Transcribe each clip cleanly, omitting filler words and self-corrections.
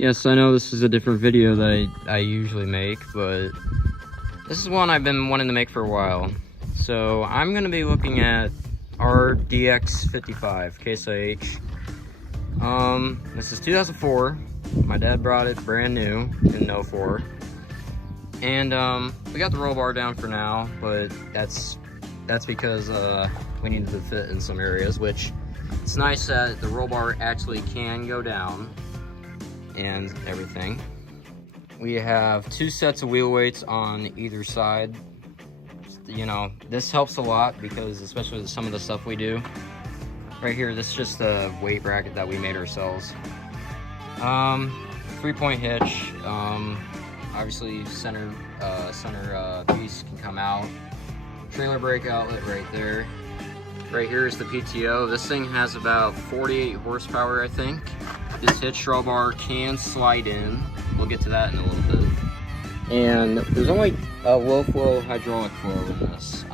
Yes, I know this is a different video that I usually make, but this is one I've been wanting to make for a while. So I'm going to be looking at our DX55 Case IH. This is 2004. My dad brought it brand new in 04. And we got the roll bar down for now, but that's because we needed to fit in some areas, which it's nice that the roll bar actually can go down and everything. We have 2 sets of wheel weights on either side. You know, this helps a lot because especially with some of the stuff we do. Right here, this is just a weight bracket that we made ourselves. 3-point hitch. Obviously center piece can come out. Trailer brake outlet right there. Right here is the PTO. This thing has about 48 horsepower, I think. This hitch roll bar can slide in. We'll get to that in a little bit. And there's only a low flow hydraulic flow in this,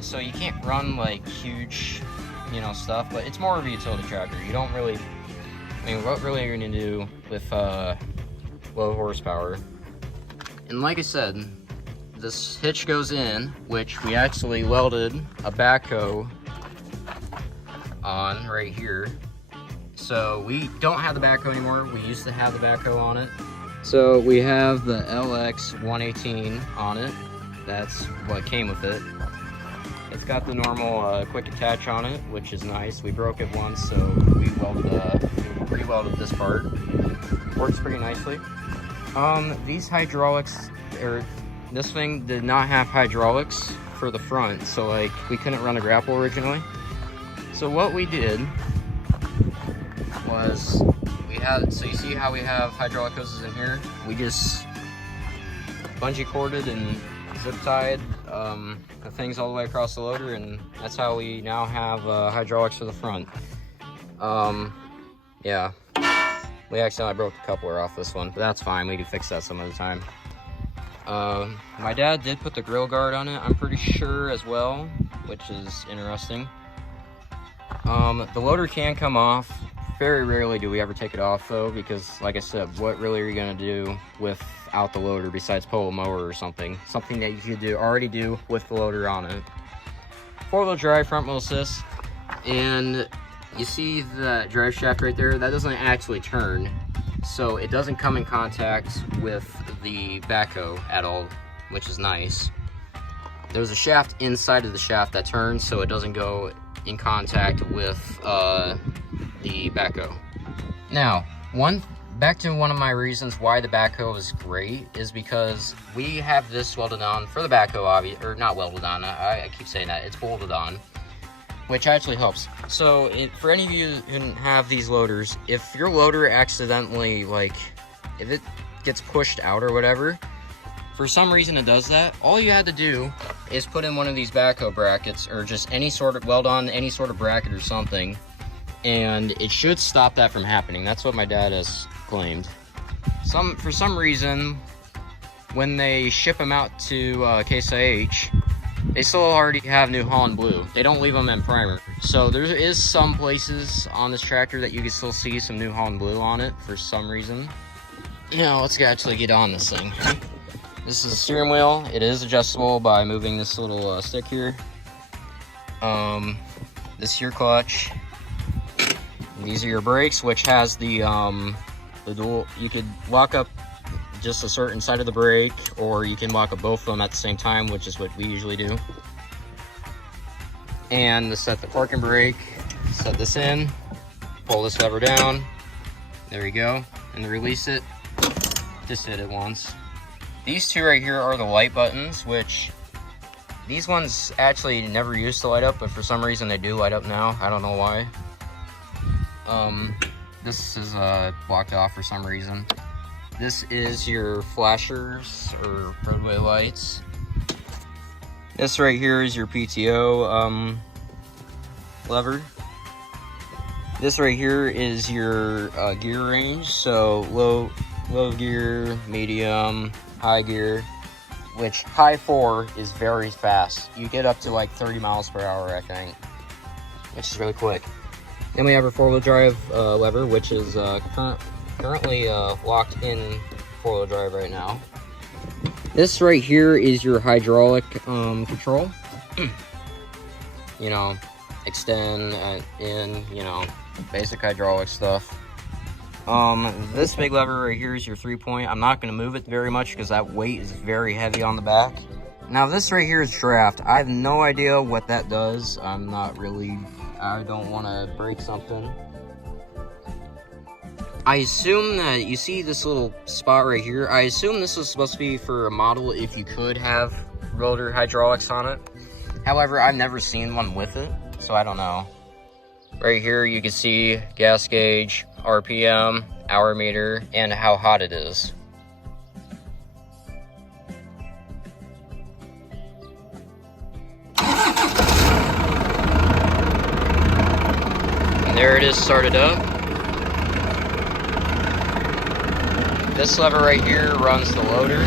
so you can't run like huge, stuff, but it's more of a utility tractor. You don't really, what really are you gonna do with low horsepower? And like I said, this hitch goes in, which we actually welded a backhoe on right here. So we don't have the backhoe anymore. We used to have the backhoe on it. So we have the LX118 on it. That's what came with it. It's got the normal quick attach on it, which is nice. We broke it once, so we re-welded this part. Works pretty nicely. These hydraulics, this thing did not have hydraulics for the front, so we couldn't run a grapple originally. So what we did was so you see how we have hydraulic hoses in here? We just bungee corded and zip tied the things all the way across the loader, and that's how we now have hydraulics for the front. Yeah, we accidentally broke the coupler off this one, but that's fine. We can fix that some other time. My dad did put the grill guard on it, I'm pretty sure, as well, which is interesting. The loader can come off. Very rarely do we ever take it off though, because like I said, what really are you gonna do without the loader besides pull a mower or something? Something that you could already do with the loader on it. 4-wheel drive, front wheel assist, and you see the drive shaft right there? That doesn't actually turn, so it doesn't come in contact with the backhoe at all, which is nice. There's a shaft inside of the shaft that turns, so it doesn't go in contact with the backhoe. Now, back to one of my reasons why the backhoe is great is because we have this welded on for the backhoe, or not welded on, I keep saying that, it's bolted on, which actually helps. So for any of you who have these loaders, if your loader accidentally, if it gets pushed out or whatever, for some reason it does that, all you had to do is put in one of these backhoe brackets, or just any sort of weld on any sort of bracket or something, and it should stop that from happening. That's what my dad has claimed. For some reason, when they ship them out to Case IH, they still already have New Holland blue. They don't leave them in primer. So there is some places on this tractor that you can still see some New Holland blue on it for some reason. Let's actually get on this thing. This is a steering wheel. It is adjustable by moving this little stick here. This is your clutch. These are your brakes, which has the dual. You could lock up just a certain side of the brake, or you can lock up both of them at the same time, which is what we usually do. And to set the parking brake, set this in, pull this lever down, there you go, and to release it, just hit it once. These two right here are the light buttons, which these ones actually never used to light up, but for some reason they do light up now. I don't know why. This is blocked off for some reason. This is your flashers or roadway lights. This right here is your PTO lever. This right here is your gear range, so low gear, medium, high gear, which high 4 is very fast. You get up to 30 miles per hour, I think, which is really quick. Then we have our 4-wheel drive lever, which is currently locked in 4-wheel drive right now. This right here is your hydraulic control. You know, extend, in, you know, basic hydraulic stuff. This big lever right here is your 3-point. I'm not going to move it very much because that weight is very heavy on the back. Now this right here is draft. I have no idea what that does. I don't want to break something. I assume that, you see this little spot right here? I assume this was supposed to be for a model if you could have rotor hydraulics on it. However, I've never seen one with it, so I don't know. Right here you can see gas gauge, RPM, hour meter, and how hot it is. And there it is, started up. This lever right here runs the loader.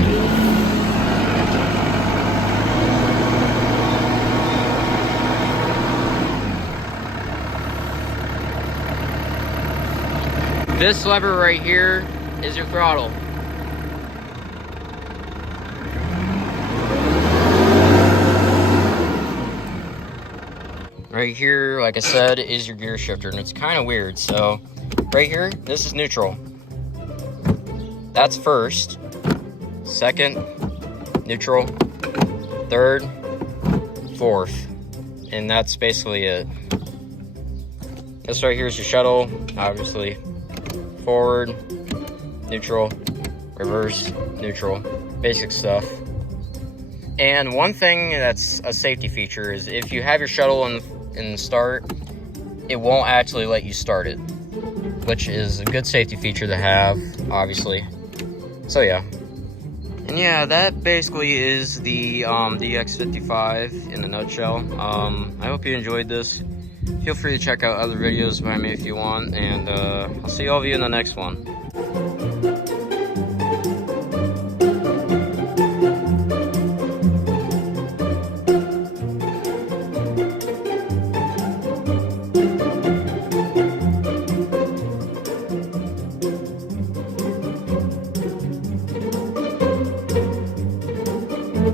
This lever right here is your throttle. Right here, like I said, is your gear shifter, and it's kind of weird. So right here, this is neutral. That's first, second, neutral, third, fourth, and that's basically it. This right here is your shuttle, obviously. Forward, neutral, reverse, neutral, basic stuff. And one thing that's a safety feature is if you have your shuttle in start, it won't actually let you start it, which is a good safety feature to have, obviously. So yeah. And yeah, that basically is the DX55 in a nutshell. I hope you enjoyed this. Feel free to check out other videos by me if you want, and I'll see all of you in the next one.